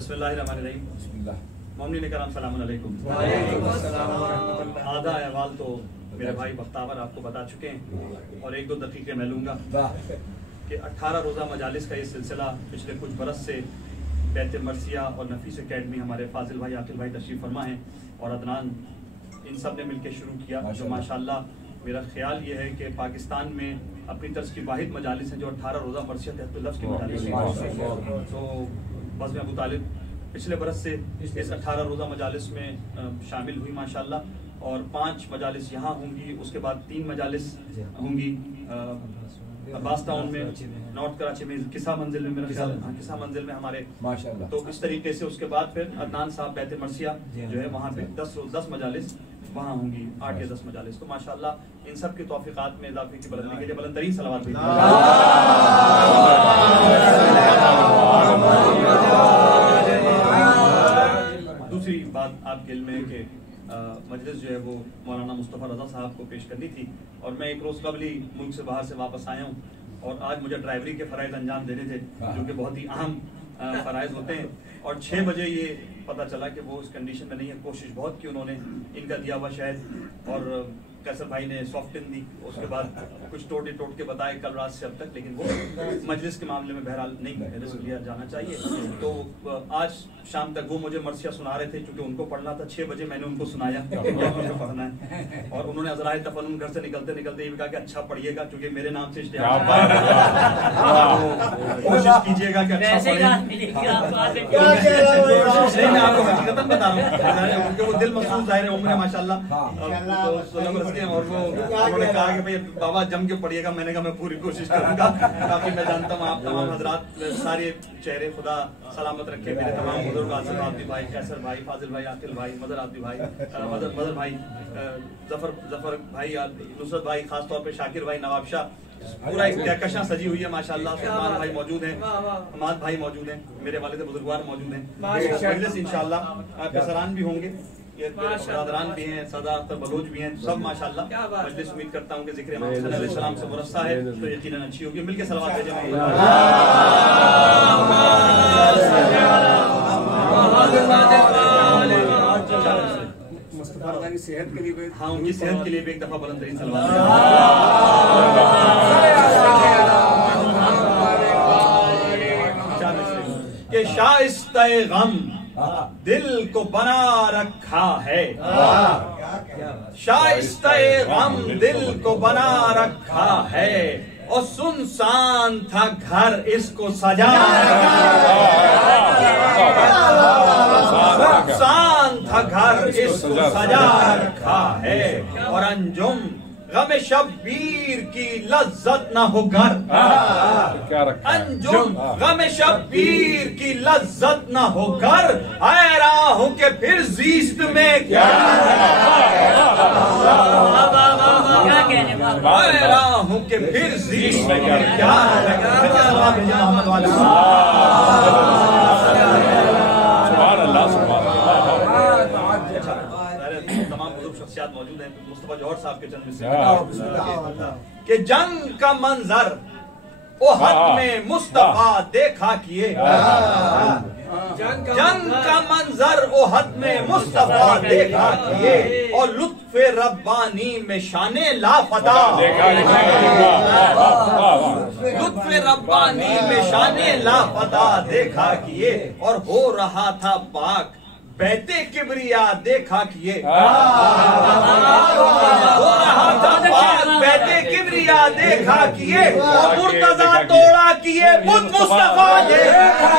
बिस्मिल्लाहिर्रहमानिर्रहीम। मोमिनीन कराम सलामुन अलैकुम। आधा अहवाल तो मेरे भाई बख्तावर आपको बता चुके हैं और एक दो दकीक़े मैं लूँगा कि 18 रोज़ा मजालिस का ये सिलसिला पिछले कुछ बरस से बैत मरसिया और नफीस एकेडमी हमारे फाजिल भाई आकिल भाई तशरीफ़ फरमा हैं और अदनान इन सब ने मिलकर शुरू किया, जो माशाल्लाह मेरा ख्याल ये है कि पाकिस्तान में अपनी तर्ज की वाहिद मजालिस हैं जो 18 रोज़ा मरसिया तहत की मजालिस हैं। तो बस में अबू तालिब पिछले बरस से इस 18 रोज़ा मजालिस में शामिल हुई माशाल्लाह, और 5 मजालिस यहाँ होंगी, उसके बाद 3 मजालिस होंगी अब्बास टाउन में, नॉर्थ कराची में, किसा मंजिल में, मेरा ख्याल किसा मंजिल में हमारे माशाल्लाह। तो इस तरीके से उसके बाद फिर अदनान साहब बैत मरसिया जो है वहाँ पे 10 मजालिस वहाँ होंगी, 8 या 10 मजालिस। तो माशाल्लाह इन सब के तौफीकात में इजाफे की बुलंदी के लिए बुलंदतरीन सलावत भेजें। दूसरी बात आपके इल्म है कि मजलिस जो है वो मौलाना मुस्तफ़ा रज़ा साहब को पेश करनी थी, और मैं एक रोज़ कबल ही मुल्क से बाहर से वापस आया हूँ और आज मुझे ड्राइवरी के फ़राइज़ अंजाम देने थे जो कि बहुत ही अहम फ़राइज़ होते हैं, और 6 बजे ये पता चला कि वो इस कंडीशन में नहीं है। कोशिश बहुत की उन्होंने, इनका दिया हुआ शायद, और कैसर भाई ने सॉफ्टन दी, उसके बाद कुछ टोटे टोट के बताए कल रात से अब तक, लेकिन वो मजलिस के मामले में बहरहाल नहीं रिस्क लिया जाना चाहिए। तो आज शाम तक वो मुझे मरसिया सुना रहे थे, क्योंकि उनको पढ़ना था। 6 बजे मैंने उनको सुनाया मुझे पढ़ना है, और उन्होंने अज़राए तफन्नुन घर से निकलते निकलते ये भी कहा कि अच्छा पढ़िएगा क्योंकि मेरे नाम से कोशिश कीजिएगा कि अच्छा मैं आपको हकीकतन बता रहा हूँ, क्योंकि वो दिल मखसूस ज़ाहिर है, उम्र है माशाल्लाह, और वो उन्होंने कहा कि भाई बाबा जम के पढ़िएगा। मैंने कहा मैं पूरी कोशिश करूंगा, काफी मैं जानता हूँ आप तमाम हजरात सारे चेहरे खुदा सलामत रखे, मेरे तमाम बुजुर्ग आसिफ आब्दी भाई, कैसर भाई, फाजिल भाई, आकिल भाई, मदर आब्दी भाई, मदर भाई, जफर भाई, नुसरत भाई, खास तौर पे शाकिर भाई, नवाब शाह, पूरा एक कहकशां सजी हुई है माशाल्लाह। सलमान भाई मौजूद हैं, हमाद भाई मौजूद हैं, मेरे वालिद बुजुर्गवार मौजूद हैं। मजलिस इंशाल्लाह कसरान भी होंगे, बरदरान भी हैं, सदा अख्तर बलोच भी हैं, सब माशाल्लाह। मजलिस उम्मीद करता हूँ कि जिक्र इमाम हुसैन अलैहिस्सलाम से मुरस्सा है तो यकीनन अच्छी होगी। मिलके सलावत भेजें। सेहत के लिए, हाँ उनकी सेहत के लिए भी एक दफा बुलंदतरीन सलावत के शाइस्ते गम दिल को बना रखा है, शाइस्ते गम दिल को बना रखा है, और सुनसान था घर इसको सजा सुनसान था घर इसको सजा रखा है, और अंजुम गम शब्बीर की लज्जत न हो घर, अंजुम गम शब्बीर की लज्जत न हो घर, हैरान हूं के फिर जीस्त में क्या, हैरान हूं के फिर जीस्त में क्या। मौजूद हैं मुस्तफा जौहर साहब के जन्म से कि जंग का मंजर ओहद में मुस्तफा देखा किए, जंग का मंजर ओहद में मुस्तफा देखा किए, और लुत्फ़े रब्बानी में शाने लाफता, लुत्फ़े रब्बानी में शाने लाफता देखा किए, और हो रहा था पाक बैते किबरिया देखा किए, हो रहा था पाक बैते किबरिया देखा किए, और मुर्तजा तोड़ा किए बुत मुस्तफा देखा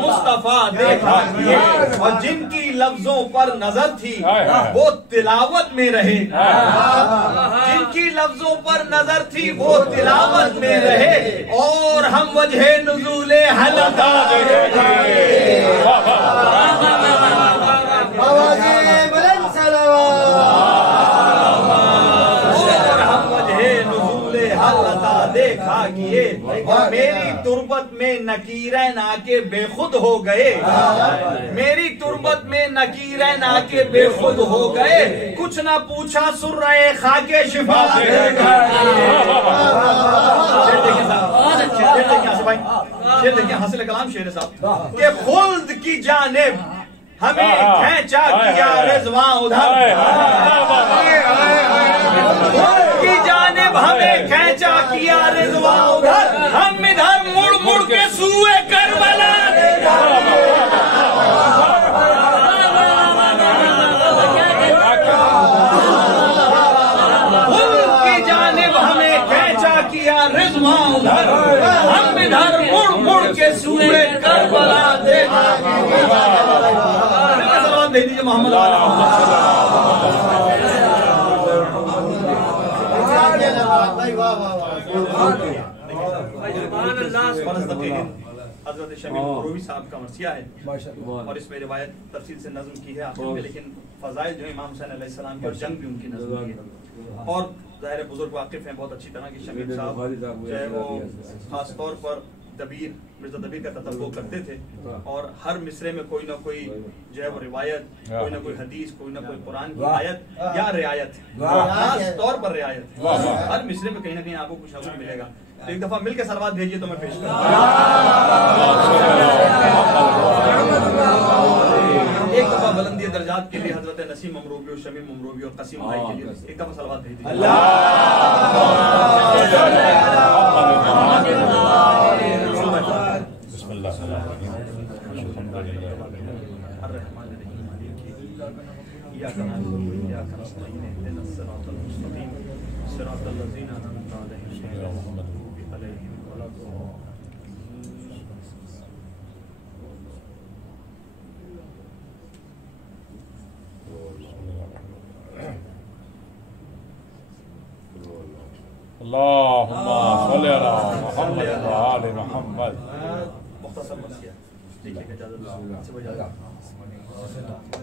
मुस्तफा देखा किए, और जिनकी लफ्जों पर नजर थी वो तिलावत में रहे, जिनकी लफ्जों पर नजर थी वो तिलावत में रहे, और हम वजह नुज़ूले हलदा देखा किए, और मेरी तुरबत में नकीरैन आके बेखुद हो गए, मेरी तुरबत में नकीरैन आके बेखुद हो गए, कुछ ना पूछा सुर्रे खाके शिफा दे देखिए हासिल कलाम शेर साहब के खुल्द की जानिब हमें खींचा किया रिजवा उधर, खुल्द की जानिब हमें खींचा किया रिजवा उधर, हम इधर मुड़ मुड़ के सूए करबला रिजवा उधर, हम इधर मुड़ मुड़ के सूए करबला देखा। सलाम दे दीजिए मोहम्मद हजरत शमीम ममरूवी साहब का मरसिया है और इसमें रिवायत तफसील से नज़्म की है आखिर में, लेकिन फजाइल जो इमाम हुसैन अलैहिस्सलाम की और जंग भी उनकी नज़्म की है। और ज़ाहिर बुजुर्ग वाकिफ हैं बहुत अच्छी तरह की शमीम साहब जो है वो खास तौर पर दबीर मिर्जा दबीर का ततब्बुक करते थे और हर मिसरे में कोई ना कोई जो है वो रिवायत, कोई ना कोई हदीस, कोई ना कोई कुरान की आयत या रियायत, खास तौर पर रियायत, हर मिसरे में कहीं ना कहीं आपको कुछ ना कुछ मिलेगा। तो एक दफा मिलकर सलवात भेजिए तो मैं पेश करूँ। एक दफा बुलंदी दर्जात के लिए हजरत नसीम ममरूवी और शमीम ममरूवी और कसीम भाई के लिए एक दफा सलवात भेज दीजिए।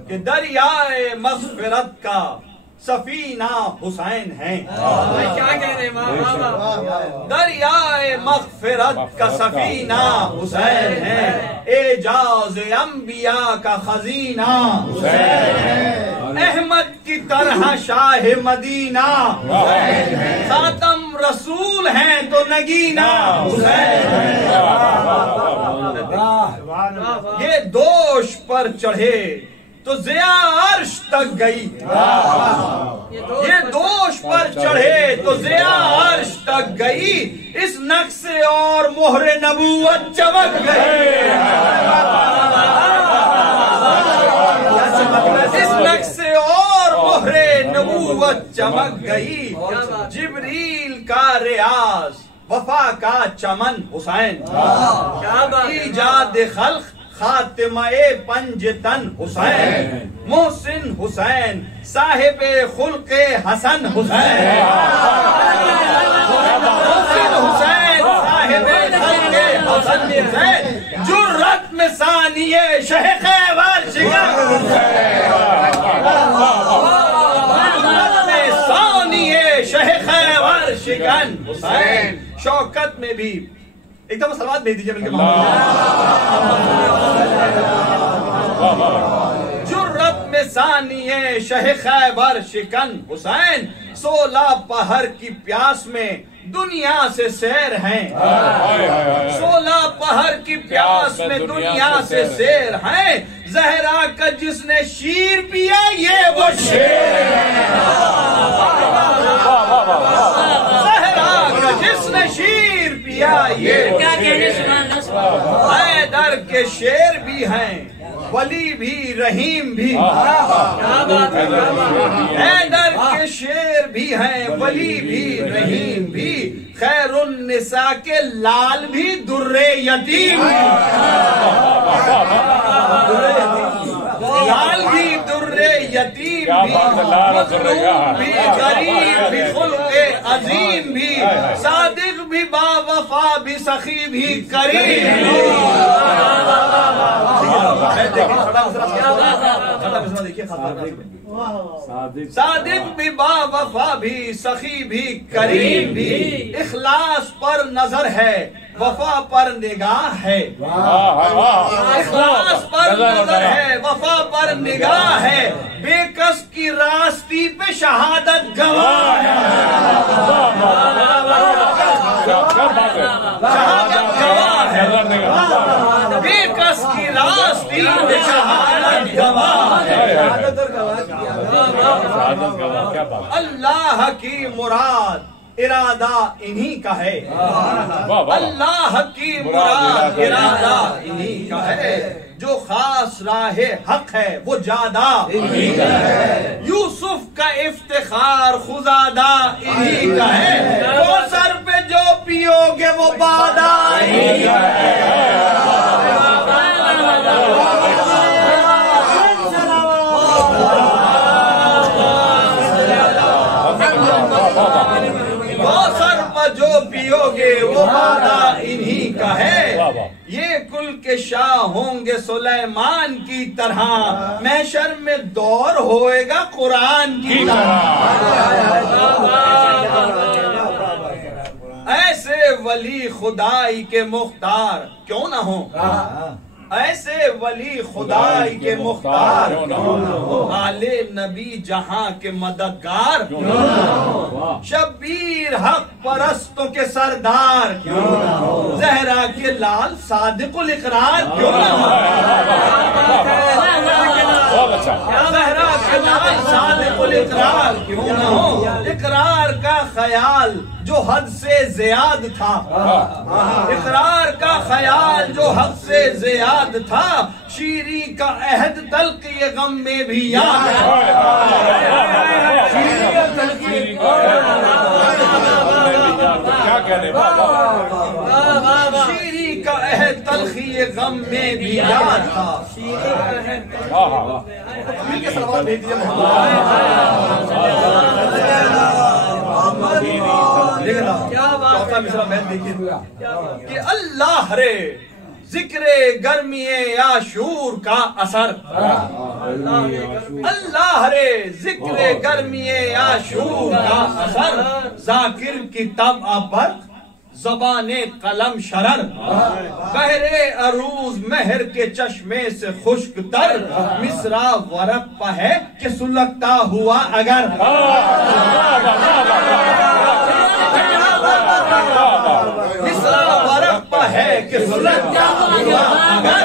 कि दरियाए मग़फ़िरत का सफीना हुसैन है, क्या कह रहे हैं, दरियाए मग़फ़िरत का सफीना हुसैन है, एजाज़ अंबिया का खजीना हुसैन है, अहमद की तरह शाह मदीना हुसैन है, खातम रसूल हैं तो नगीना हुसैन है। ये दोष पर चढ़े तो ज़िया अर्श तक गई, ये दोष पर चढ़े तो ज़िया अर्श तक गई, इस नक्श और मोहरे नबूवत चमक गई, इस नक्श और मोहरे नबूवत चमक गई, जिब्रील का रियाज वफा का चमन हुसैन, ईजाद खल्क खातिमाए पंजतन हुसैन, मोहसिन हुसैन साहिबे खुल्के हसन हुसैन, मोहसिन हुसैन साहिबे खुल्के हसन हुसैन, जुर्रत में सानिए शह खैबर शिकन, जुर्रत में सानिए शह खैबर शिकन हुसैन, शौकत में भी एकदम सलवात भेज दीजिए मिलकर। जुर्रत में सानिए शह खैबर शिकन हुसैन, 16 पहर की प्यास में दुनिया से सैर हैं, 16 पहर की प्यास में दुनिया से सैर हैं, जहरा का जिसने शीर पिया ये वो शेर है, जहरा का जिसने शीर पिया ये क्या कहने सुना, हैदर के शेर भी हैं वली भी रहीम भी, हैदर के शेर भी हैं वली भी रहीम भी, खैरुन निसा के लाल भी दुर्रे यतीम, लाल भी दुर्रे यतीम भी, मज़लूम भी गरीब भी खुल्क़े अजीम भी, सादिक भी बावफा भी सखी भी करीम भी। देखिए सादिक भी, बावफा भी, सखी भी, करीम भी। इखलास पर नजर है, वफा पर निगाह है। इखलास पर नजर है, वफा पर निगाह है। बेकस की रास्ती पे शहादत गवाह है। शहादत गवाह है। बेकस की रास्ती पे शहादत गवाह है। अल्लाह की मुराद इरादा इन्हीं का है। अल्लाह की मुराद इरादा इन्हीं का है। जो खास राहे हक है वो ज्यादा इन्हीं का है। यूसुफ का इफ्तिखार खुजादा इन्हीं का है। वो सर पे जो पियोगे वो बादा इन्हीं का है। जो पियोगे वो वादा इन्हीं का है। ये कुल के शाह होंगे सुलेमान की तरह, महशर में दौर होएगा कुरान की तरह। ऐसे वली खुदाई के मुख्तार क्यों ना हो, ऐसे वली खुदाई के मुख्तार आले नबी जहां के मददगार, शबीर हक परस्तों के सरदार, जहरा के लाल सादिकुल इकरार क्यों ना हो। जहरा के लाल सादिकुल इकरार क्यों ना हो। इकरार का ख्याल जो हद से ज्याद था, इकरार का ख्याल जो हद से ज्याद था। शीरी का अहद तल्क़ ये गम में भी याद है। शीरी का अहद तल्ख़ ये गम में भी याद था। चौथा मिसरा मैं देखिए कि अल्लाह रे जिक्रे गर्मिए आशूर का असर। अल्लाह रे जिक्रे गर्मिए आशूर का असर। जाकिर की तब पर ज़बाने कलम शरर। बहरे अरूज महर के चश्मे से खुश्क तर। मिसरा वरक पर है कि सुलगता हुआ अगर। मिसरा वरक पर है कि सुलगता हुआ अगर।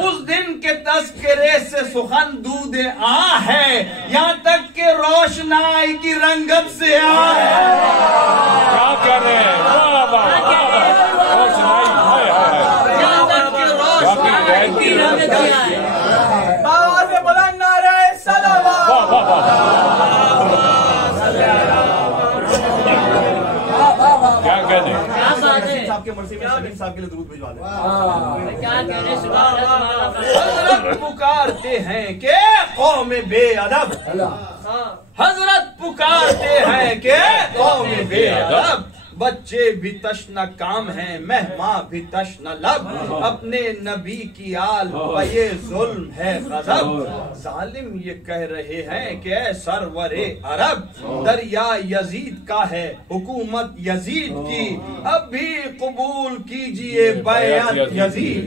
उस दिन के तस्करे से सुखन दूधे आ है, यहाँ तक के रोशनाई की रंगत से आ है। क्या कर रहे हैं? आपके मर्जी में शमीम साहब के लिए दुरूद भिजवा दें। हजरत पुकारते हैं कि कौम बेअदब, हजरत पुकारते हैं कि कौम बेअदब। बच्चे भी तश्ना काम हैं, मेहमान भी तश्ना लब। अपने नबी की आल पर ये जुल्म है गजब। जालिम ये कह रहे हैं कि ऐ सरवरे अरब, दरिया यजीद का है हुकूमत यजीद की। अब भी कबूल कीजिए बैअत यजीद।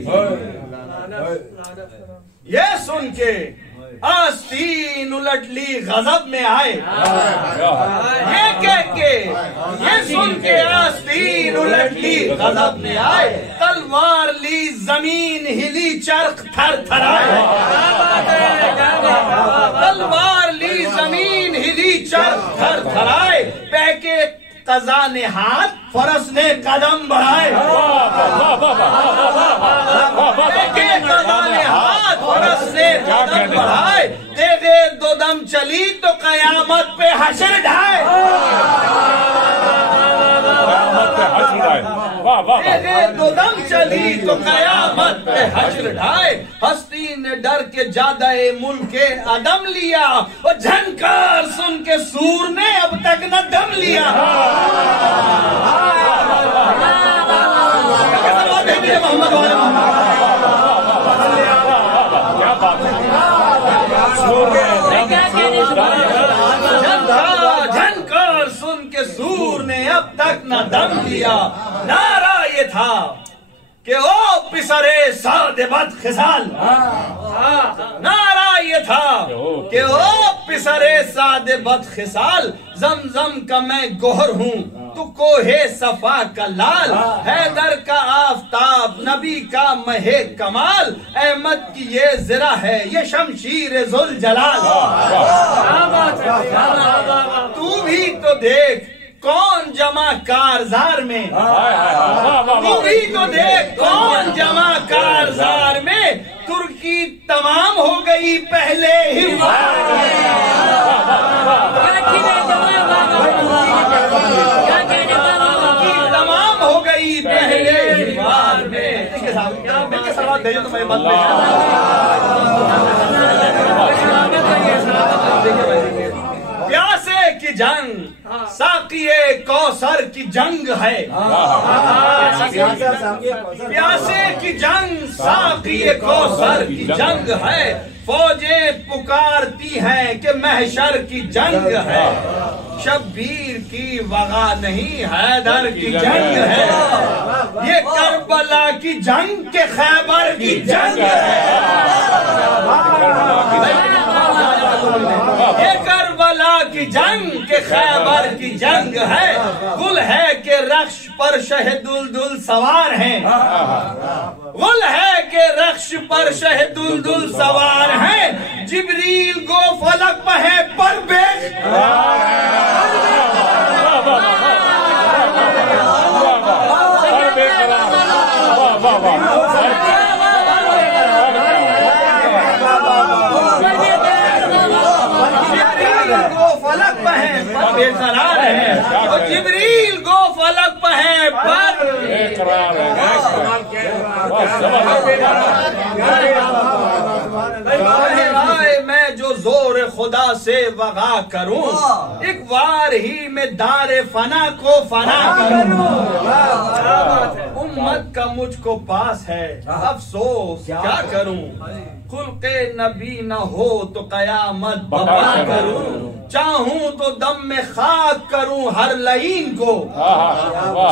ये सुन के आस्तीन उलट ली गजब में आए। ये कह के, ये सुन के आस्तीन उलट ली गजब में आए। तलवार ली जमीन हिली चरख थर थराए। तलवार ली जमीन हिली चरख थर थराए। बहके कज़ा ने हाथ फरस ने कदम बढ़ाए। बहके कज़ा ने हाथ फरस ने कदम बढ़ाए। तेरे दो दम चली तो कयामत पे हशर ढाए। तेरे दो दम चली तो कयामत पे हशर ढाए। हस्ती ने डर के जादाए मुल्के अदम लिया, और झनकार सुन के सूर ने अब तक न दम लिया। मोहम्मद वाले क्या बात है। हुजूर ने अब तक न दम लिया। नारा ये था कि ओ पिसरे सादे बद खिसाल, नारा ये था कि ओ पिसरे सादे बद खिसाल, जमजम का मैं गोहर हूँ तू कोहे सफा का लाल, हैदर का आफताब नबी का महे कमाल, अहमद की ये जिरा है ये शमशीर जुल जलाल। तू भी तो देख कौन जमा कारजार में, तू भी तो देख कौन जमा कारजार में, तुर्की तमाम हो गई पहले ही तमाम हो गई पहले ही बार में। मिलके सलावत भेजो तो मैं मत प्यासे की जंग साकिए कौसर की जंग है, प्यासे की जंग साकिए कौसर की जंग है, फौजें पुकारती हैं कि महशर की जंग है, शब्बीर की वगा नहीं हैदर की जंग है, ये करबला की जंग के खैबर की जंग है, ये करबला की जंग के खैबर की जंग है, गुल है कि रक्श पर शहदुल सवार हैं, गुल है कि रक्श पर शहदुल सवार हैं, जिब्रील गो फलक पहे पर बेकरार है, और जिब्रील गो फलक पहे पर बेकरार है। मैं जो जोर खुदा से वगा करूं, एक बार ही में दारे फना को फना करूं, उम्मत का मुझको पास है अफसोस क्या करूं, खुल्के नबी न हो तो कयामत बपा करूं, चाहूं तो दम में खाक करूं हर लईन को,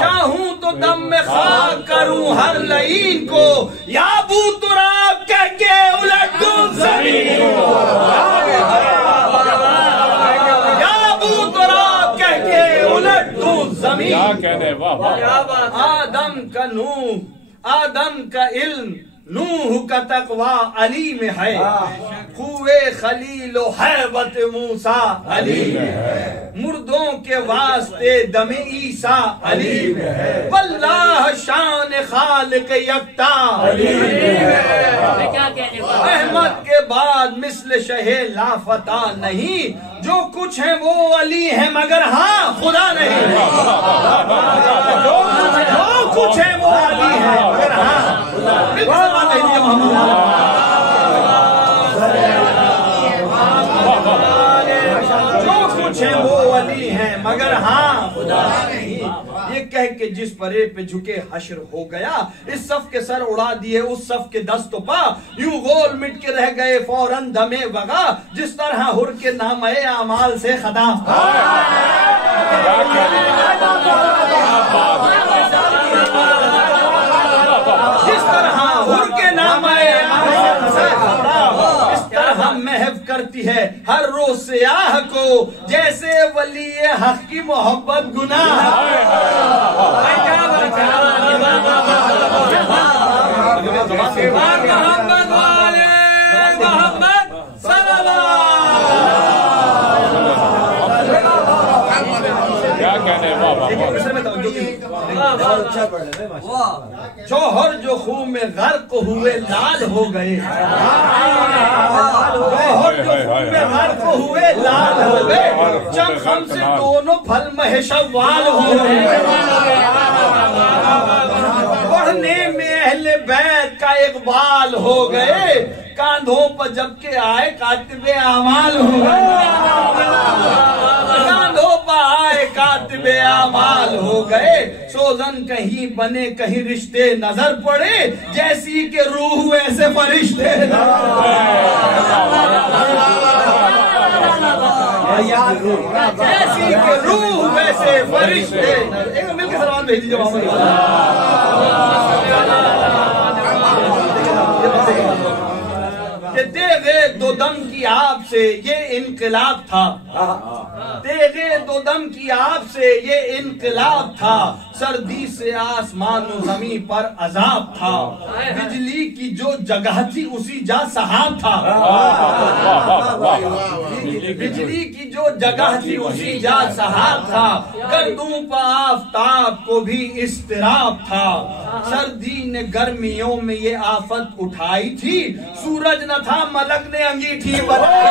चाहूं तो दम में खाक करूं हर लईन को, या अबू तुराब कह के उलट दूं ज़मीन को, या अबू तुराब कह के उलट दूं ज़मीन। आदम का नूह, आदम का इल्म, नूह का तकवा अली में है, खुए खलीलो हैबत मूसा अली में है, मुर्दों के वास्ते दमे ईसा अली में है, वल्लाह शान खालिक यकता अली में है, अहमद के बाद मिस्ल शहे लाफता नहीं, जो कुछ है वो अली है मगर हाँ खुदा नहीं, जो कुछ है वो अली है मगर हाँ जो कुछ है वो अली है मगर हाँ खुदा नहीं। ये कह के जिस परे पे झुके हश्र हो गया, इस सफ के सर उड़ा दिए उस सफ के दस्तों पा, यूं गोल मिट के रह गए फौरन दमे वगा, जिस तरह हुर के नामे अमाल से खदा, जिस तरह हुर के नामे इस तरह महव करती है हर रोज सियाह को, जैसे वली हक की मोहब्बत गुनाह। जौहर जो खूह में गर्क हुए लाल हो गए, जौहर जो खूह में गर्क हुए लाल हो गए, जब हमसे दोनों फल महेशवाल हो गए, पढ़ने में अहले बैत का इकबाल हो गए, कांधों पर जब के आए कातिबे आमाल हो गए, कांधों पर आए कातिबे आमाल हो गए, सोजन कहीं बने कहीं रिश्ते नजर पड़े, जैसी के रूह वैसे फरिश्ते। जैसी के रूह वैसे फरिश्ते। एक मिलकर सलाम भेज दीजिए कि तेगे दो दम की आप से ये इनकलाब था, तेगे दो दम की आप से ये इनकलाब था, सर्दी से आसमान और जमीन पर अजाब था, बिजली की जो जगह थी उसी जा सहाब था, बिजली की जो जगह थी उसी जा सहाब था, गर्दों पर आफताब को भी इस्तिराब था, सर्दी ने गर्मियों में ये आफत उठाई थी, सूरज न था मलक ने अंगीठी बनाई।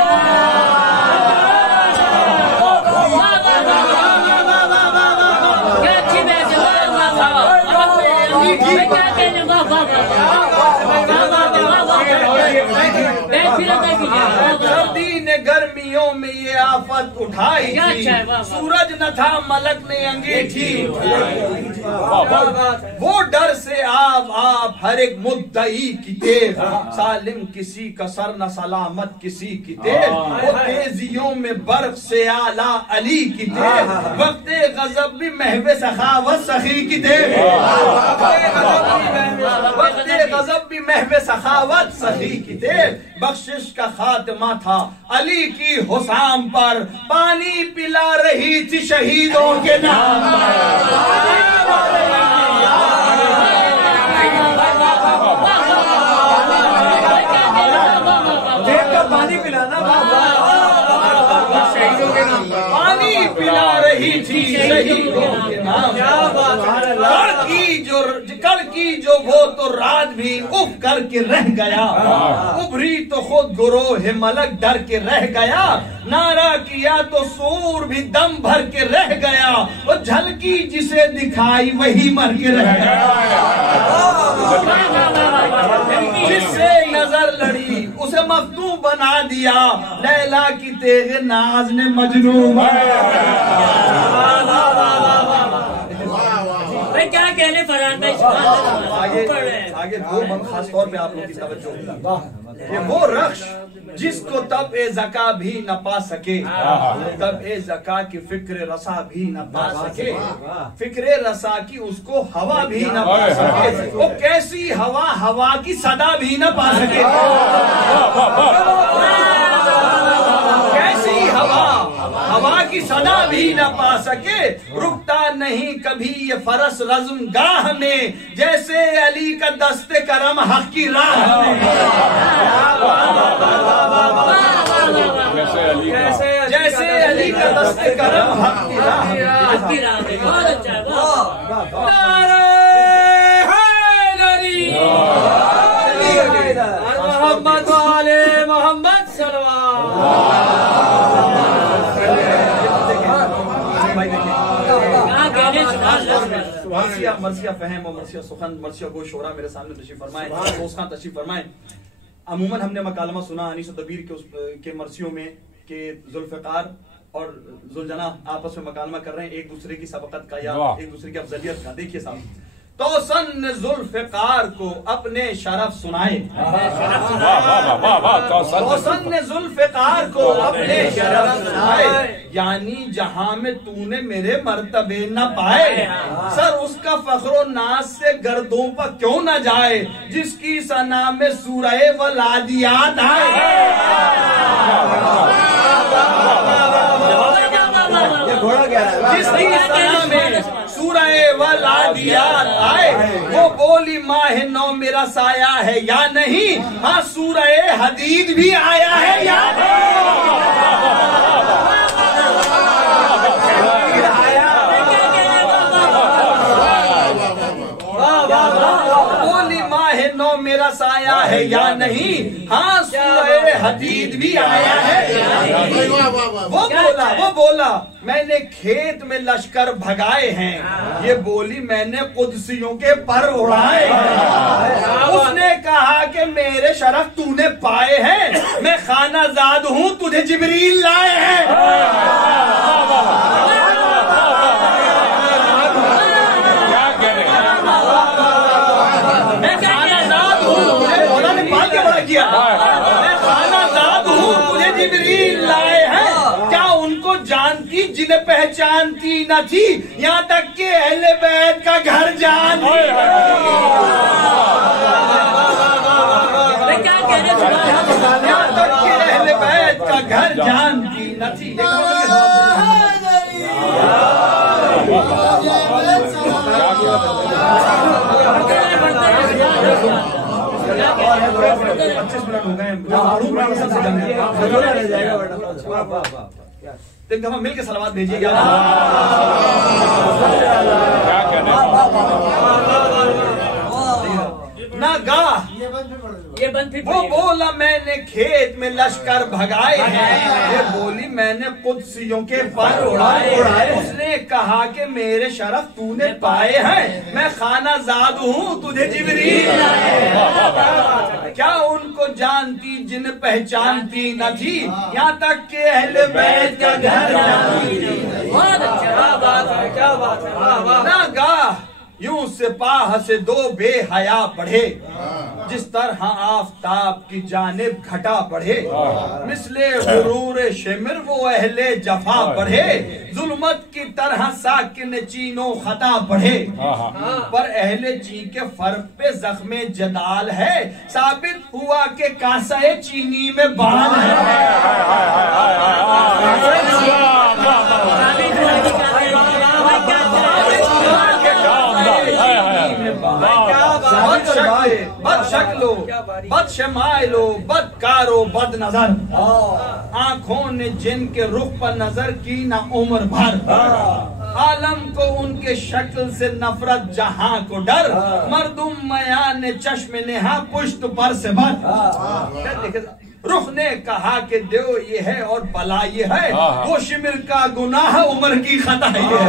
सर्दी ने गर्मियों में ये आफत उठाई थी, सूरज न था मलक ने अंगीठी, वो डर से आप हर एक मुद्दई की तेज, सालिम किसी का सर न सलामत किसी की तेज, वो तेजियों में बर्फ से आला अली की तेज, वक्ते गजब भी महवे सखावत सखी की तेज, वक्ते गजब भी महवे सखावत सखी की तेज, बख्शिश का खात्मा था अली की हुसाम पर, पानी पिला रही थी शहीदों के नाम पानी पिलाना, पानी पिला रही थी शहीदों के नाम। कल की जो वो तो रात भी उफ करके रह गया, उभरी तो खुद गुरोह मलक डर के रह गया, नारा किया तो सूर भी दम भर के रह गया, और झलकी जिसे दिखाई वही मर के रह गया, जिससे नजर लड़ी उसे मफ्तू बना दिया, लैला की तेगे नाज ने मजनू क्या कहने फरहान भाई। आगे दो बात खास तौर पे आप लोग की तवज्जो, ये वो रख्श जिसको तब ए ज़का भी न पा सके, तब ए ज़का की फिक्र रसा भी न पा सके, फिक्र रसा की उसको हवा भी न पा सके, वो कैसी हवा हवा की सदा भी न पा सके, कैसी हवा हवा की सदा भी न पा सके, रुकता नहीं कभी ये फरस रज़्म गाह में, जैसे अली का दस्ते करम हक की राह में, जैसे अली का दस्ते करम हक की राह में। बहुत अच्छा, मोहम्मद वाले मोहम्मद मर्सिया फहम और मर्सिया सुखन मर्सिया गो शोरा मेरे सामने तशरीफ फरमाए, दोस्त खान तशरीफ फरमाए। अमूमन हमने मकालमा सुना अनीस दबीर के मर्सियों में कि जुल्फ़िकार और जुलजना आपस में मकालमा कर रहे हैं एक दूसरे की सबकत का या एक दूसरे की अफजलियत का। देखिए साहब, तोसन ने जुल्फ़िकार को अपने शरफ सुनाए, तोसन ने जुल्फ़िकार को अपने शरफ सुनाए, यानी जहां में तूने मेरे मर्तबे न पाए, सर उसका फख्रो नाज से गर्दों पर क्यों न जाए, जिसकी सना में सूरह वलादियात आए, जिसकी सना में सूरह वलादियात आए, वो बोली माह नौ मेरा साया है या नहीं, हाँ सूरह हदीद भी आया है या बोली माह नौ मेरा साया है या नहीं, हाँ सूरह हदीद भी आया है। वो बोला मैंने खेत में लश्कर भगाए हैं, ये बोली मैंने कुदसियों के पर उड़ाए हैं। उसने कहा कि मेरे शरफ तूने पाए हैं, मैं खानाजाद हूँ तुझे जिब्रील लाए हैं। मैं खानाजाद हूँ, मौला ने पाल के बड़ा किया, मैं खानाजाद हूँ तुझे जिब्रील लाए हैं। जिन्हें पहचानती न थी, यहाँ तक कि अहले बैत का घर जान। यहाँ तक कि अहले बैत का घर जानती न थी। एक दफा मिल के सलावत भेजिएगा। ना गा ये बंद फिर वो बोला मैंने खेत में लश्कर भगाए हैं, ये बोली मैंने कुद्सियों के पर उड़ाए। उसने कहा कि मेरे शरफ तूने पाए हैं, मैं खाना जाद हूँ तुझे जिब्रील लाए। क्या उनको जानती जिन्हें पहचानती न थी, यहाँ तक के अहले बैत का घर जानती थी। बहुत अच्छा बात है, क्या बात है। ना गा यूं सिपाह से दो बेहया बढ़े, जिस तरह आफताब की जानिब घटा बढ़े। मिसले गुरूर शिमर वो अहले जफा बढ़े, जुल्मत की तरह साकिन चीनो खता बढ़े। पर अहले ची के फर्क पे जख्मे जदाल है, साबित हुआ के कासाए चीनी में बाल है। बद शक्लो बद शमाइलो बदकारो बद नजर, आंखों ने जिनके रुख पर नजर की ना उम्र भर। आलम को उनके शक्ल से नफरत जहां को डर, मर्दुम मया ने चश्मे नेहा पुश्त पर से भर। रुख ने कहा कि दो ये है और बला ये है, वो शिमिर का गुनाह उम्र की खता ये है।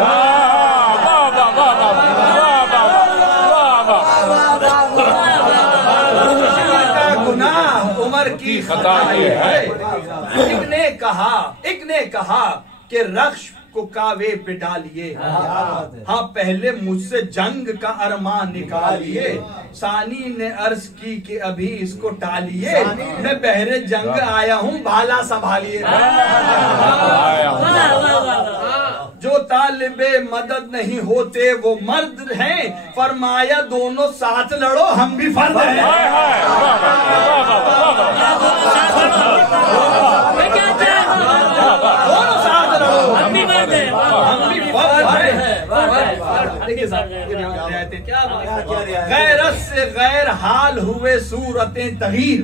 गुनाह उम्र की खता ये है। एक ने कहा कि रक्श को कावे पे डालिए, हाँ पहले मुझसे जंग का अरमान निकालिए। सानी ने अर्ज की कि अभी इसको टालिए, मैं बहरे जंग आया हूँ भाला संभालिए। जो तालिबे मदद नहीं होते वो मर्द हैं, फरमाया दोनों साथ लड़ो हम भी फर्द हैं। दोनों साथ लड़ो हम भी फर्द हैं। गैरत से गैर हाल हुए सूरतें तहीर,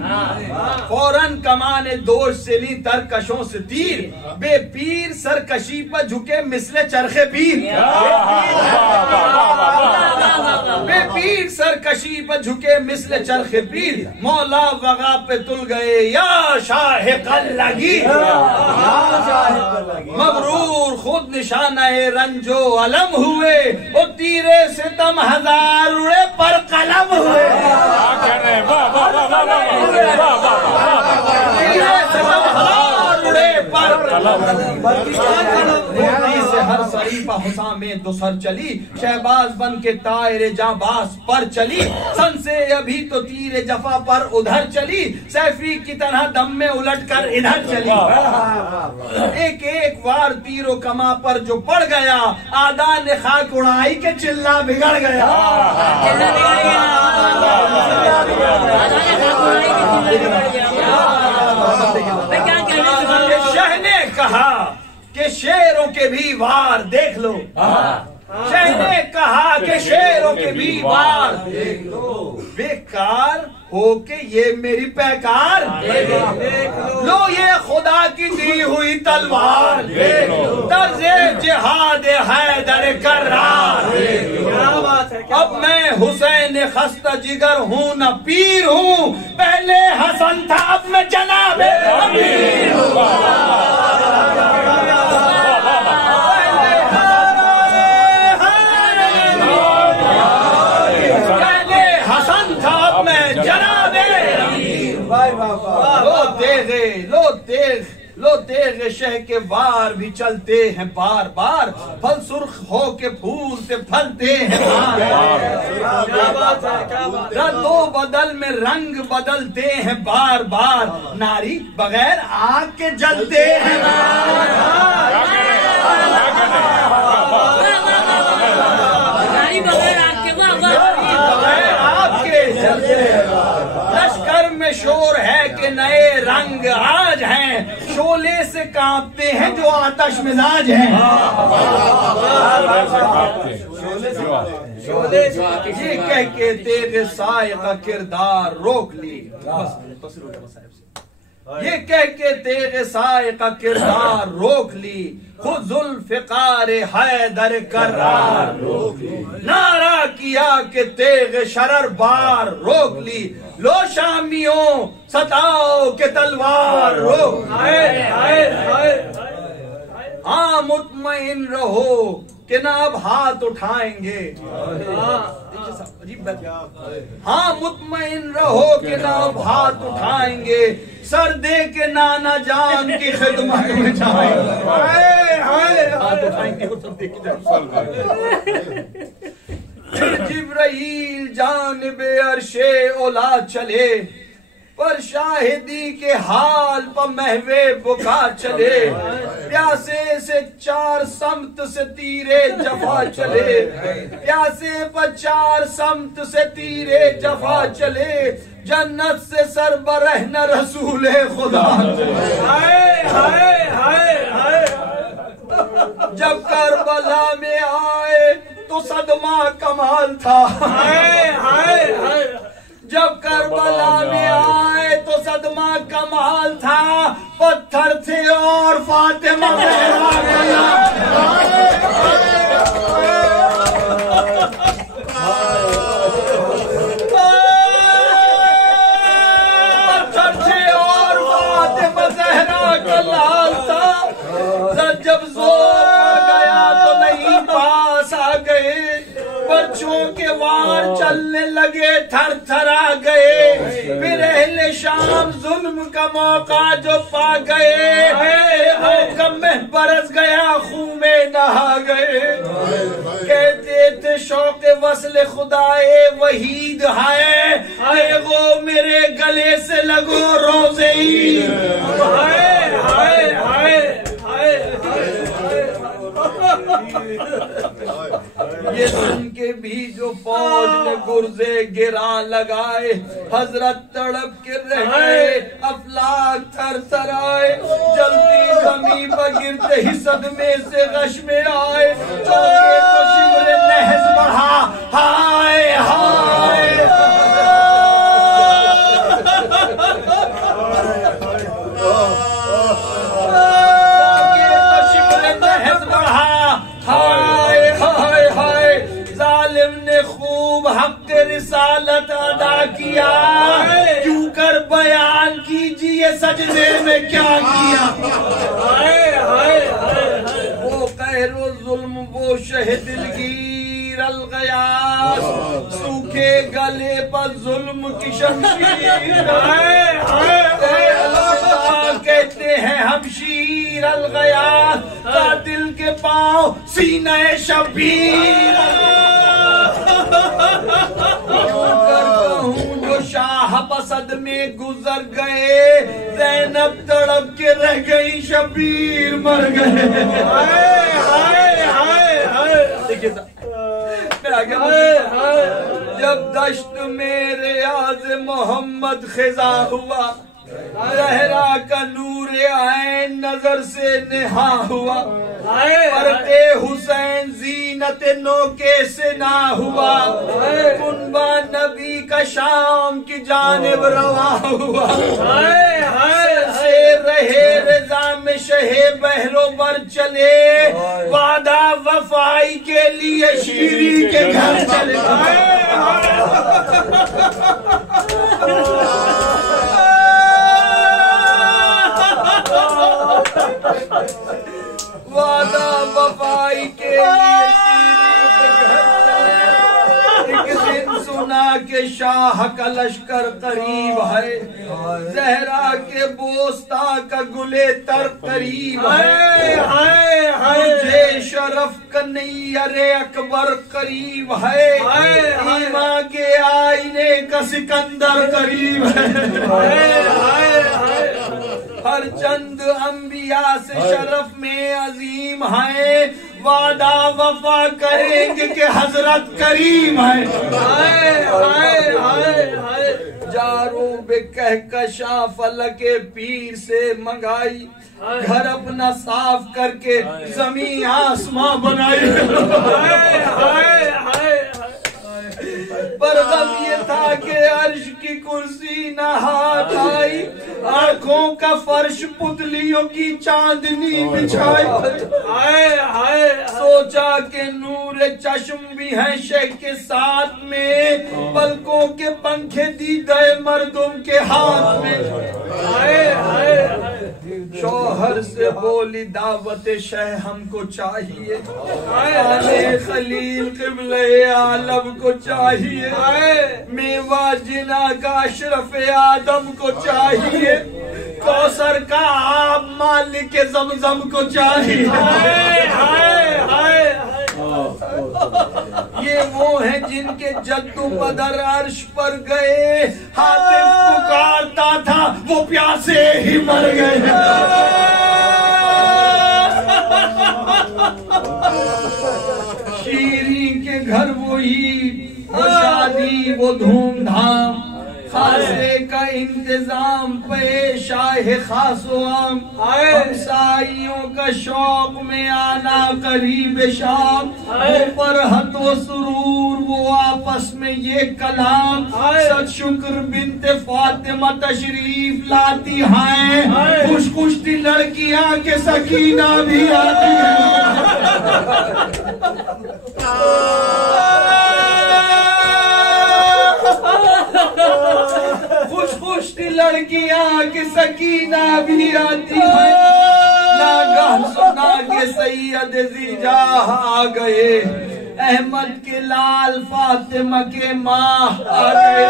फौरन कमाने दोष से ली तरकशों से तीर। बेपीर सरकशी पर झुके मिसले चरखे पीर, बेपीर सरकशी पर झुके मिसले चरखे पीर। मौला वगा पे तुल गए या शाह कल्लगी, मगरूर खुद निशाना रंजो अलम हुए। वो तीरे सितम हजार उड़े पर कलम हुए। से हर शरीफा हुसा में दुसर चली, शहबाज बन के तायरे जाबाज पर चली। सन से अभी तो तीरे जफा पर उधर चली, सैफी की तरह दम में उलट कर इधर चली। एक एक वार तीरों कमा पर जो पड़ गया, आदा ने खाक उड़ाई के चिल्ला बिगड़ गया। शाह ने कहा कि शेरों के भी वार देख लो, शाह ने कहा कि शेरों के भी वार देख लो। बेकार हो के ये मेरी पैकार लो, ये खुदा की दी हुई तलवार तर्ज़े जिहाद हैदर कर्रार। अब मैं हुसैन खस्ता जिगर हूँ न पीर हूँ, पहले हसन था अब मैं जनाबे अमीर हूँ। लो तेरे शह के वार भी चलते हैं बार बार, फल सुर्ख हो के फूलते फलते हैं रद्दो बदल में रंग बदलते हैं बार बार। नारी बगैर आग के जलते हैं। बगैर आपके लश्कर में शोर है कि नए रंग आज हैं, शोले से कांपते हैं जो आतश मिजाज हैं। ये कह के तेरे साए का किरदार रोक ली, ये कह के तेरे साए का किरदार रोक ली, खुद जुल्फ़िकार हैदर करार रोक ली, नारा किया कि तेग शरर बार रोक ली, लो शामियों सताओ के तलवार रोक। हाँ मुतमईन रहो कि ना अब हाथ उठाएंगे, अजीब बात। हाँ मुतमईन रहो कि ना अब हाथ उठाएंगे, सर दे के नाना जान की खिदमत में जाएंगे। हाथ उठाएंगे और सर दे के जिब्राईल जानिबे अर्शे औला चले, पर शाहिदी के हाल पर महवे बुका चले, प्यासे से चार समत से तीरे जफा चले, प्यासे पर चार समत से तीरे जफा चले, जन्नत से सरबरह न रसूल खुदा। जब करबला में आए तो सदमा कमाल था, जब करबला में आए तो सदमा कमाल था, पत्थर थे और फातिमा पत्थर थे और फातिमा ज़हरा का लाल था। जब जोर गया तो नहीं पास आ गए, बच्चों के वार चलने लगे थर थरा गए, फिर अहले शाम जुल्म का मौका जो पा गए, कम में बरस गया खून में नहा गए। कहते थे शौक वस्ल खुदाए वहीद है, वो मेरे गले से लगो रोज़े ईद। ये सुन के भी जो फौज ने गुर्जे गिरा लगाए, हजरत तड़प के रह गए, अफलाक थर थर आए, जल्दी जमीन पर गिरते ही सदमे से गश में आए, चौके तो शिमरे नहज बढ़ा, हाय हाय रिसालत अदा किया, क्यों कर बयान कीजिए सजदे में क्या किया। वो कहरो जुल्म वो शह दिलगीर अलगयास, सूखे गले पर जुल्म की शमशीर, कहते हैं हमशीर अलगयास, कातिल के पाँव सीना शबीर। जो शाह पसद में गुजर गए, ज़ैनब तड़प के रह गई, शबीर मर गए। जब दश्त में रियाज मोहम्मद खिजा हुआ, ज़हरा का नूर आए नजर से निहा हुआ, परते हुसैन जीनत नोके से ना हुआ, कुनबा नबी का शाम की जानिब रवा हुआ, से रहे रजा में शहे बहरो बर चले, वादा वफाई के लिए शीरी के घर चले। वादा वफाई के लिए शीरी के घर चले। एक दिन सुना के शाह का लश्कर करीब है, ज़हरा के बोस्ता का गुले तर करीब है, मुझे शरफ का नैयर अकबर करीब है, ईमा के आईने का सिकंदर करीब है। हर चंद अंबिया से शरफ में अजीम है, वादा वफा करेंगे कि हजरत करीम है। हाय हाय हाय हाय जारो बे कहकशा फलके पीर से मंगाई, घर अपना साफ करके जमीन आसमां बनाई। हाय हाय हाय पर गम ये था कि अर्श की कुर्सी न हाथ आई, आंखों का फर्श पुतलियों की चांदनी बिछाई। हाय हाय सोचा कि नूर चश्म भी है शेख के साथ में, पलकों के पंखे दी गए मर्दों के हाथ में। हाय हाय शौहर से बोली दावत शह हमको चाहिए, आले खलील क़िबले आलम को चाहिए, मेवा जिना का अशरफ आदम को चाहिए, कौसर का आप मालिक ज़मज़म को चाहिए। हाय हाय हाय ये वो हैं जिनके जद्दू बदर अर्श पर गए, हातिफ पुकारता था वो प्यासे ही मर गए। शीरी के घर वही, वो शादी वो धूमधाम, खासे का इंतजाम पेश आए खासो आम, हमसाइयों का शौक में आना करीब शाम, पर हतो सुरूर वो आपस में ये कलाम, सच शुक्र बिनते फातिमा तशरीफ लाती हैं, खुश खुश दी लड़कियां के सकीना भी आती है। खुश खुश दी लड़कियां की सकीना भी आती है। नागाह सुना के सैयद जीजा आ गए, अहमद के लाल फातिमा के माँ आ गए,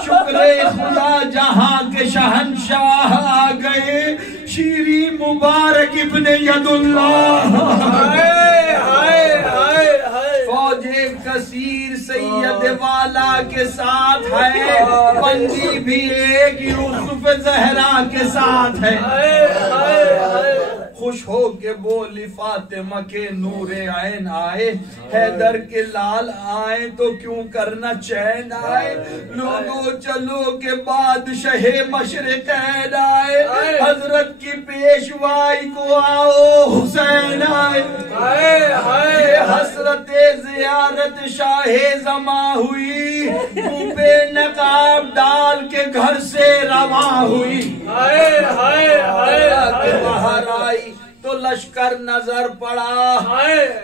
शुक्र खुदा जहां के शहंशाह आ गए, शीरी मुबारक इब्ने यदुल्लाह। फौजे कसीर सैयद वाला के साथ है, पंजी भी एक यूसुफ जहरा के साथ है। खुश हो के बोली फातिमा के नूरे ऐन आए, हैदर के लाल आए तो क्यों करना चैन आए, लोगों चलो के बाद शहे मशरिक आए, हजरत की पेशवाई को आओ हुसैन आए। हसरते जियारत शाहे जमा हुई, मुँह पे नकाब डाल के घर से रवा हुई। बाहर आई तो लश्कर नजर पड़ा,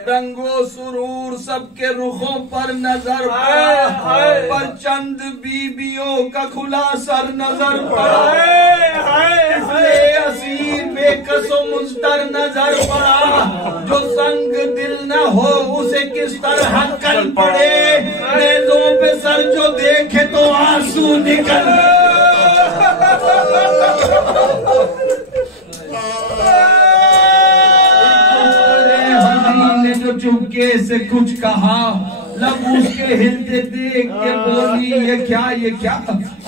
रंगो सुरूर सबके रुखों पर नजर पड़ा, पर चंद बीबियों का खुला सर नजर पड़ा, असीर बेकसो मुस्तर नजर पड़ा, जो संग दिल न हो उसे किस तरह कल पड़े, नेज़ों पे सर जो देखे तो आंसू निकल। जो चुपके से कुछ कहा, लब उसके हिलते देख के बोली ये क्या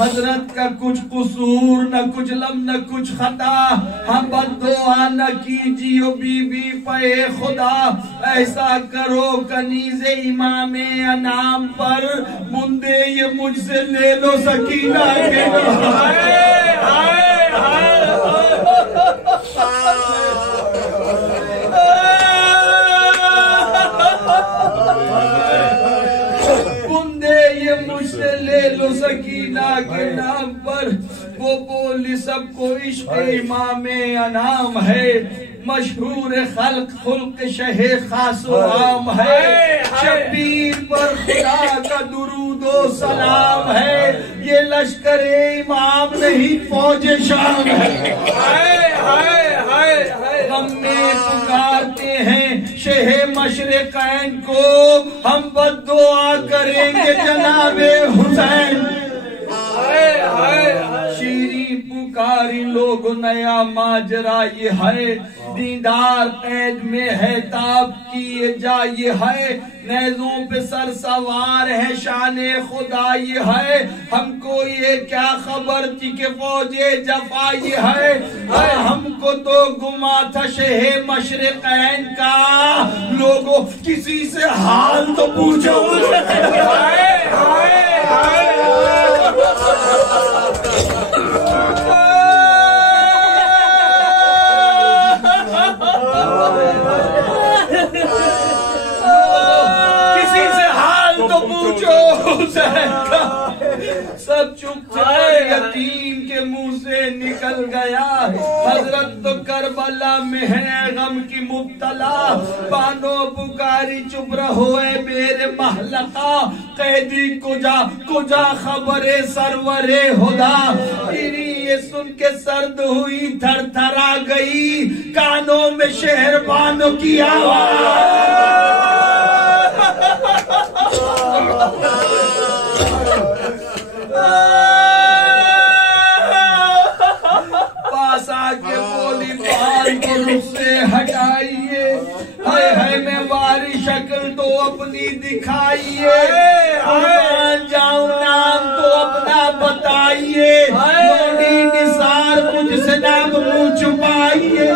हजरत का कुछ कसूर न कुछ लब न कुछ खता, हम बद्दुआ न कीजियो बीबी पे खुदा, ऐसा करो कनीज़े इमामे अनाम पर, मुंदे ये मुझसे ले लो सकीना के। मुझसे ले लो सकीना के नाम पर, वो बोली सबको इश्क़ इमामे अनाम है, मशहूर खल्क खुल्क शहे खासो आम है, शबीर पर खुदा का दुरूदो सलाम है, ये लश्कर इमाम नहीं फौज शाम है। हम में पुकारते हैं शहे मशरिक़ैन को, हम बद्दुआ करेंगे जनाबे हुसैन। शीरी पुकारी लोग नया माजरा ये है, दीदार कैद में है ताब किए जा ये है, नेज़ों पे सर सवार है शाने खुदा ये है, हमको ये क्या खबर थी कि फौजे जफा ये है, हमको तो गुमा था शहे मशरिक़ैन का, लोगों किसी से हाल तो पूछो। किसी से हाल तो पूछो। सब चुप थे, यतीम के मुंह से निकल गया, हजरत तो करबला में है गम की मुब्तला, बानो पुकारी चुप रहो ए मेरे महलका, कैदी कुजा कुजा खबरे सरवरे हुदा, ये सुन के सर्द हुई थर थरा गई, कानों में शहरबानों की आवाज। पास आके बोली बाल को मुझसे हटाइए, हाय हाय मैं वारी शक्ल तो अपनी दिखाइए, जाऊं नाम तो अपना बताइए, निसार मुझसे नाम मुँह छुपाइए,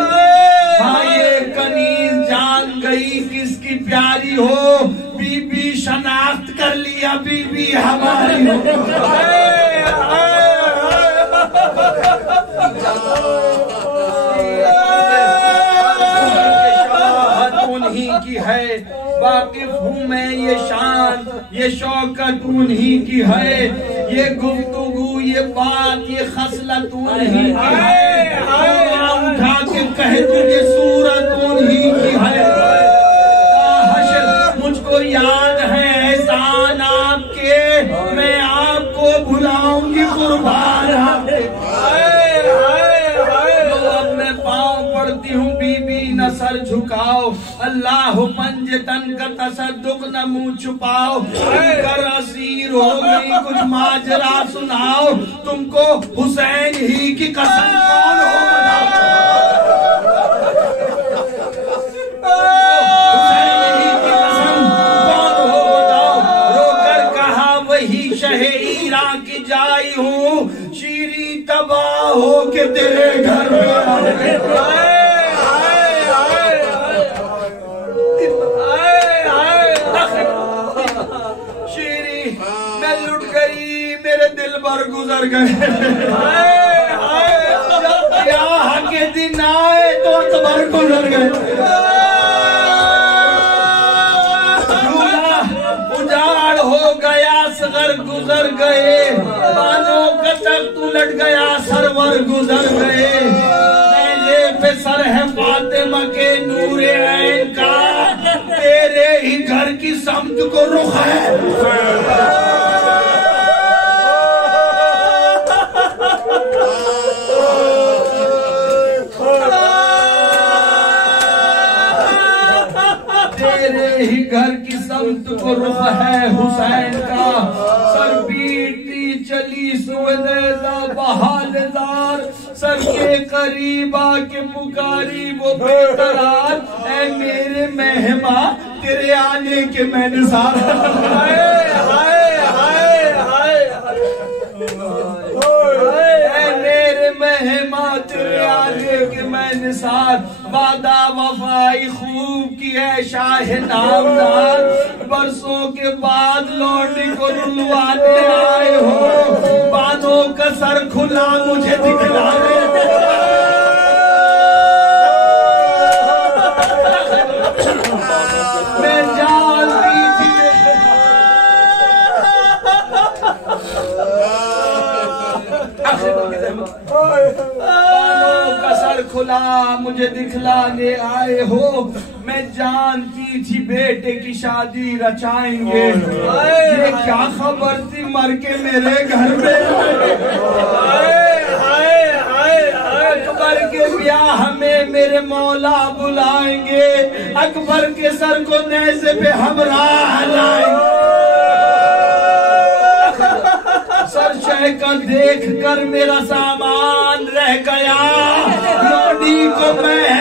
हाँ ये कनीज जान गई किसकी प्यारी हो, बीबी शनाख्त कर लिया बीबी हमारी हो। उन्हीं की है, वाकिफ हूँ मैं ये शान, ये शौकत उन्हीं की है, ये गुफ्तगू ये बात ये खसलत उन्हीं की है, उठा के कह तुझे सूरत उन्हीं की है, हशर मुझको याद है एहसान आपके, मैं आपको भुलाऊंगी कुर्बान आपके, पढ़ती हूँ बीबी न सर झुकाओ, अल्लाह पंजतन का तसद्दुक न मुँह छुपाओ, कर असीर हो गई कुछ माजरा सुनाओ, तुमको हुसैन ही की कसम कौन हो बताओ, हुसैन ही की कसम कौन हो बताओ, रोकर कहा वही शहे ईरान की जाई हूँ, शीरी तबाह हो के तेरे घर में गुजर गए, ब्याह के दिन आए तो अकबर गुजर गए, उजाड़ हो गया सगर गुजर गए, बानों का तख्त उलट गया सरवर गुजर गए, नेज़े पे सर है फातिमा के नूरे ऐन का, तेरे ही घर की समत को रुख है। ही घर की समत को रुख है हुसैन का, सर पीटती चली सुनेज़ा बहालदार, सर के करीब आके पुकारी वो बेकरार, ऐ मेरे मेहमा तेरे आने के मैंने सारा, हाय हाय हाय हाय, मेरे मेहमा तेरे आने के मैंने साथ, वादा वफाई खूब की है शाह नामदार, बरसों के बाद लौंडी को रुलवाने आए हो, बानों का सर खुला मुझे दिखलाने, मैं जानती थी का सर खुला मुझे दिखलाने आए हो, मैं जानती थी बेटे की शादी रचाएंगे, ये क्या खबर थी मर के मेरे घर में, अकबर के ब्याह में मेरे मौला बुलाएंगे, अकबर के सर को नेज़े पे हमरा लाएंगे, सर का देख कर मेरा सामान रह गया, लौंडी को मैं